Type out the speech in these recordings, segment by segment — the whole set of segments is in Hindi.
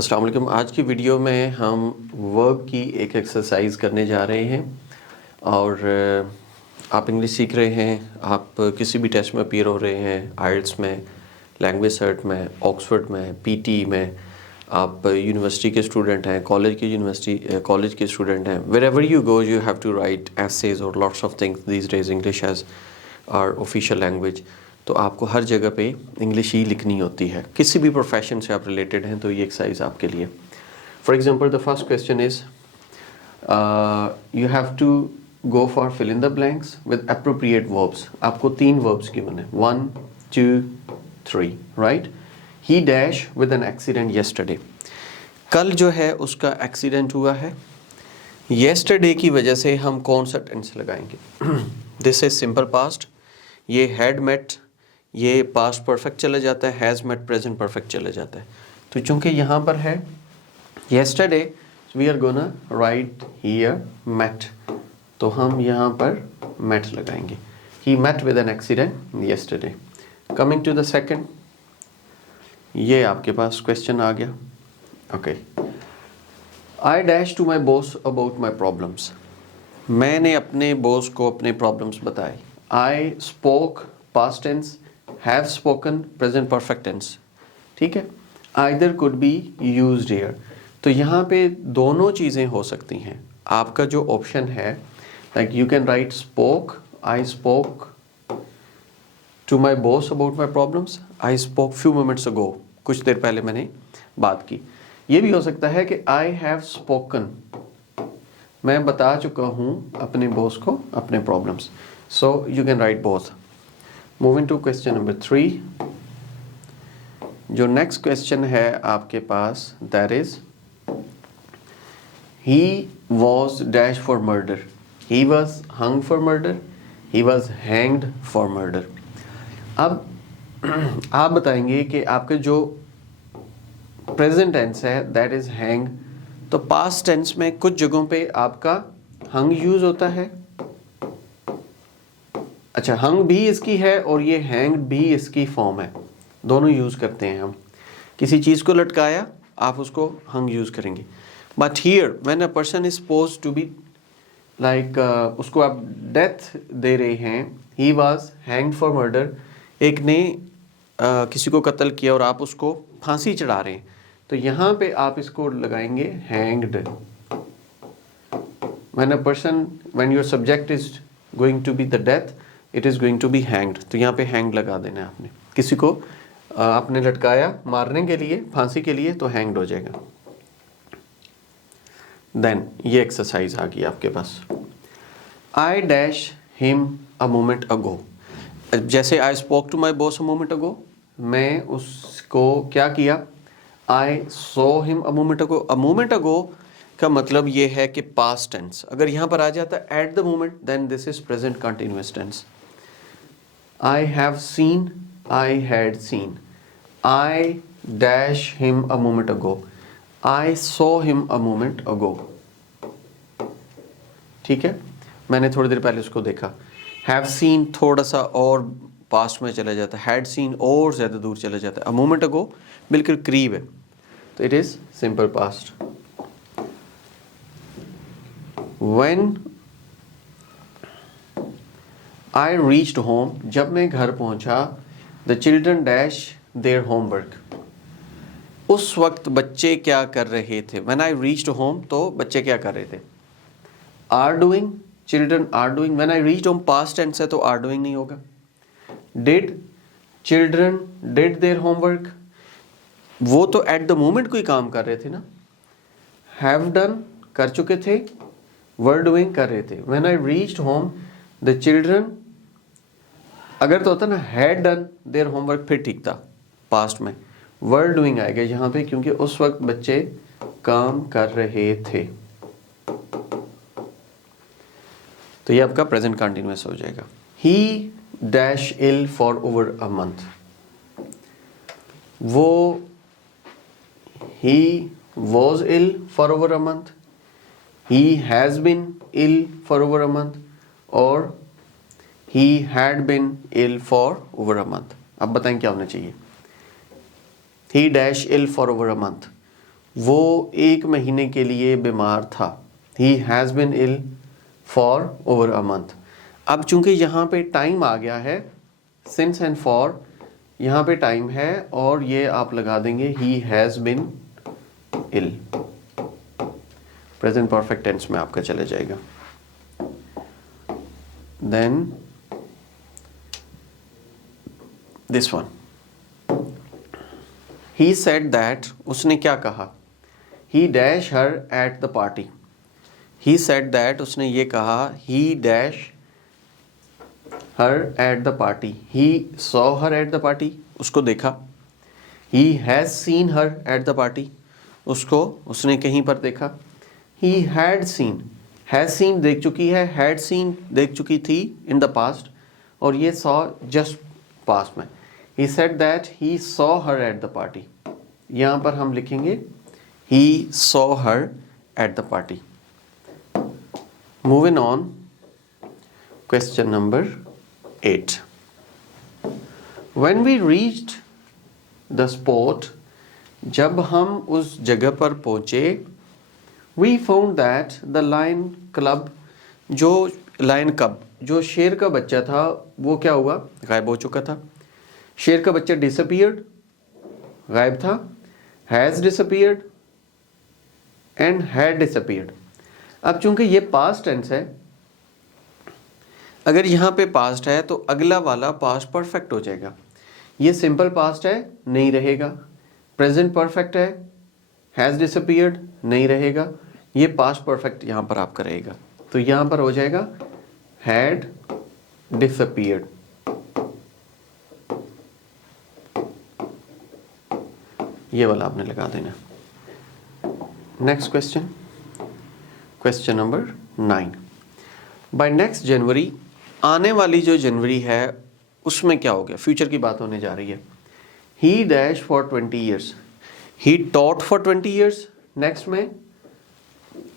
अस्सलाम वालेकुम। आज की वीडियो में हम वर्ब की एक एक्सरसाइज करने जा रहे हैं और आप इंग्लिश सीख रहे हैं, आप किसी भी टेस्ट में अपीयर हो रहे हैं, आइल्स में, लैंग्वेज सर्ट में, ऑक्सफोर्ड में, पीटी में, आप यूनिवर्सिटी के स्टूडेंट हैं, कॉलेज के स्टूडेंट हैं, wherever you go you have to write essays और lots of things these days. English as our official language, तो आपको हर जगह पे इंग्लिश ही लिखनी होती है। किसी भी प्रोफेशन से आप रिलेटेड हैं तो ये एक्सरसाइज आपके लिए। For example the first question is you have to go for fill in the blanks with appropriate verbs. आपको 3 वर्ब्स गिवन है, 1 2 3, right. He dash with an accident yesterday. कल जो है उसका एक्सीडेंट हुआ है। येस्टरडे की वजह से हम कौन सा टेंस लगाएंगे? This is simple past. ये हैड मेट, ये पास्ट परफेक्ट चला जाता है, हैज़ मेट प्रेजेंट परफेक्ट चला जाता है। तो चूंकि यहाँ पर है yesterday, we are gonna write here met, तो हम यहाँ पर मेट लगाएंगे। He met with an accident yesterday. Coming to the second, ये आपके पास क्वेश्चन आ गया। Okay, I dash to my boss about my problems. मैंने अपने बॉस को अपने प्रॉब्लम्स बताए। I spoke past tense, have spoken present perfect tense, ठीक है। Either could be used here. तो यहाँ पे दोनों चीज़ें हो सकती हैं। आपका जो ऑप्शन है, like you can write spoke, I spoke to my boss about my problems, I spoke few moments ago, कुछ देर पहले मैंने बात की। ये भी हो सकता है कि आई हैव स्पोकन, मैं बता चुका हूँ अपने बॉस को अपने problems. So you can write both. Moving to question number 3। जो नेक्स्ट क्वेश्चन है आपके पास, that is he was dash for murder. He was hung for murder, he was hanged for murder. अब आप बताएंगे कि आपके जो प्रेजेंट टेंस है दैट इज हैंग, तो पास्ट टेंस में कुछ जगहों पे आपका हंग यूज होता है। अच्छा, हंग भी इसकी है और ये हैंग भी इसकी फॉर्म है, दोनों यूज करते हैं हम। किसी चीज को लटकाया, आप उसको हंग यूज करेंगे। But here when a person is supposed to be like, उसको आप डेथ दे रहे हैं, he was hanged for murder. एक ने किसी को कत्ल किया और आप उसको फांसी चढ़ा रहे हैं, तो यहाँ पे आप इसको लगाएंगे hanged. When a person, when your subject is going to be the death, it is going to be hanged. तो यहाँ पे हैंग लगा देना है आपने। किसी को आपने लटकाया मारने के लिए, फांसी के लिए, तो हैंग्ड हो जाएगा। देन ये एक्सरसाइज आ गई आपके पास। I dash him a moment ago. जैसे I spoke to my boss a moment ago, मैं उसको क्या किया? I saw him a moment ago. A moment ago का मतलब ये है कि पास्ट टेंस। अगर यहाँ पर आ जाता at the moment, then this is present continuous tense. I have seen, I had seen. I dash him a moment ago. I saw him a moment ago. ठीक है, मैंने थोड़ी देर पहले उसको देखा। Have seen थोड़ा सा और पास्ट में चला जाता है, had seen और ज़्यादा दूर चला जाता है, a moment ago बिल्कुल करीब है, तो it is simple past. When I reached home, जब मैं घर पहुंचा, the children dash their homework. उस वक्त बच्चे क्या कर रहे थे? When I reached home, तो बच्चे क्या कर रहे थे? Are doing, children are doing. When I reached home past tense है तो are doing नहीं होगा। Did, children did their homework. वो तो at the moment कोई काम कर रहे थे ना। Have done कर चुके थे, were doing कर रहे थे। When I reached home, the children, अगर तो होता ना had done their homework, फिर ठीक था, पास्ट में were doing आएगा यहाँ पे, क्योंकि उस वक्त बच्चे काम कर रहे थे। तो ये आपका प्रेजेंट कंटिन्यूअस हो जाएगा। he dash ill for over a month. वो he was ill for over a month, he has been ill for over a month, और he had been ill for over a month. अब बताएं क्या होना चाहिए? he dash ill for over a month. वो 1 महीने के लिए बीमार था। He has been ill for over a month. अब चूंकि यहाँ पे टाइम आ गया है, सिंस एंड फॉर यहाँ पे टाइम है और ये आप लगा देंगे he has been ill. Present perfect tense में आपका चला जाएगा। Then this one, he said that, उसने क्या कहा, he dash her at the party. He said that, उसने ये कहा, he dash her at the party. He saw her at the party, उसको देखा। He has seen her at the party, उसको उसने कहीं पर देखा। He had seen, has seen देख चुकी है, हैड सीन देख चुकी थी इन द पास्ट, और ये सॉ जस्ट पास्ट में। ही said that he saw her at the party, यहाँ पर हम लिखेंगे ही saw her at the party. Moving on, question number 8। When we reached the spot, जब हम उस जगह पर पहुंचे, we found that the lion cub, जो लायन कब, जो शेर का बच्चा था, वो क्या हुआ, गायब हो चुका था। शेर का बच्चा disappeared, गायब था, has disappeared and had disappeared। अब चूंकि ये पास्ट टेंस है, अगर यहाँ पे पास्ट है तो अगला वाला पास्ट परफेक्ट हो जाएगा। ये सिंपल पास्ट है, नहीं रहेगा। प्रेजेंट परफेक्ट है, हैज़ डिसअपीयर्ड, नहीं रहेगा। ये पास्ट परफेक्ट यहाँ पर आपका रहेगा, तो यहाँ पर हो जाएगा हैड डिसअपीयर्ड। ये वाला आपने लगा देना। Next question, question number 9। By next January, आने वाली जो जनवरी है उसमें क्या हो गया, फ्यूचर की बात होने जा रही है। He dash for 20 years, he taught for 20 years. Next में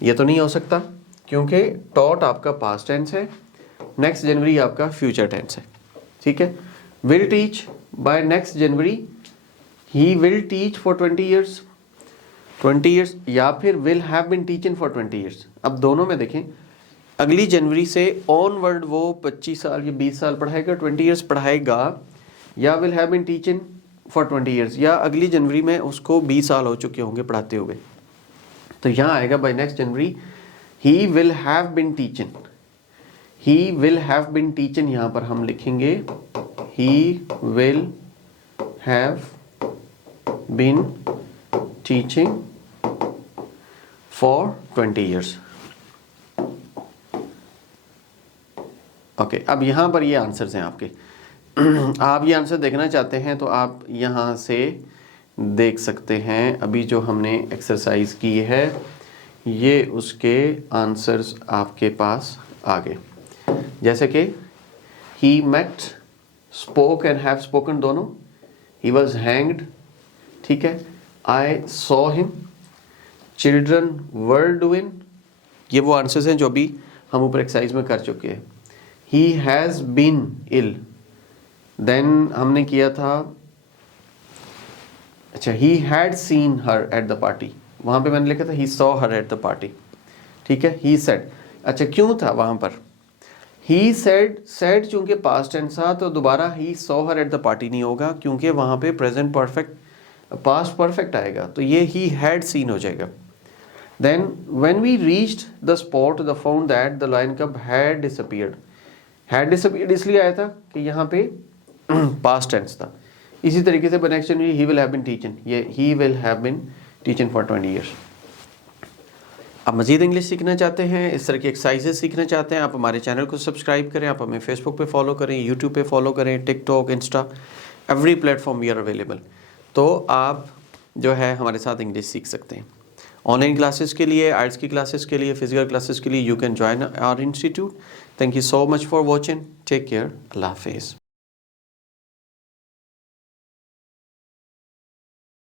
ये तो नहीं हो सकता क्योंकि टॉट आपका पास्ट टेंस है, नेक्स्ट जनवरी आपका फ्यूचर टेंस है, ठीक है। Will teach, by next January he will teach for 20 years, 20 years, या फिर will have been teaching for 20 years. अब दोनों में देखें, अगली जनवरी से ऑनवर्ड वो 25 साल या 20 साल पढ़ाएगा, 20 ईयर्स पढ़ाएगा, या will have been teaching for 20 years, या अगली जनवरी में उसको 20 साल हो चुके होंगे पढ़ाते हुए। तो यहाँ आएगा by next January he will have been teaching, he will have been teaching, यहाँ पर हम लिखेंगे he will have been teaching for 20 years. Okay, अब यहाँ पर ये आंसर्स हैं आपके। आप ये आंसर देखना चाहते हैं तो आप यहाँ से देख सकते हैं। अभी जो हमने एक्सरसाइज की है ये उसके आंसर्स आपके पास आ गए। जैसे कि he met, spoke and have spoken दोनों, ही वॉज हैंग्ड, ठीक है। I saw him, children were doing, ये वो आंसर्स हैं जो भी हम ऊपर एक्सरसाइज में कर चुके हैं। He has been ill, then हमने किया था, अच्छा, he had seen her at the party, वहाँ पे मैंने लिखा था he saw her at the party, ठीक है। ही सेड, अच्छा क्यों था वहाँ पर, ही सेड, सेड चूंकि पास्ट टेंस था तो दोबारा he saw her at the party नहीं होगा क्योंकि वहाँ पे प्रेजेंट परफेक्ट, पास्ट परफेक्ट आएगा, तो ये ही हैड सीन हो जाएगा। Then when we reached the spot they found that the lion cub had disappeared, had disappeared इसलिए आया था कि यहाँ पे पास्ट टेंस था। इसी तरीके से next January he will have been teaching, ये he will have been teaching for 20 years. आप मज़ीद इंग्लिश सीखना चाहते हैं, इस तरह की एक्सरसाइजेस सीखना चाहते हैं, आप हमारे चैनल को सब्सक्राइब करें, आप हमें फेसबुक पे फॉलो करें, यूट्यूब पे फॉलो करें, TikTok, Insta, every platform we are available. तो आप जो है हमारे साथ इंग्लिश सीख सकते हैं। ऑनलाइन क्लासेस के लिए, आर्ट्स की क्लासेस के लिए, फिजिकल क्लासेस के लिए you can join our institute. Thank you so much for watching, take care, अल्लाह हाफिज़।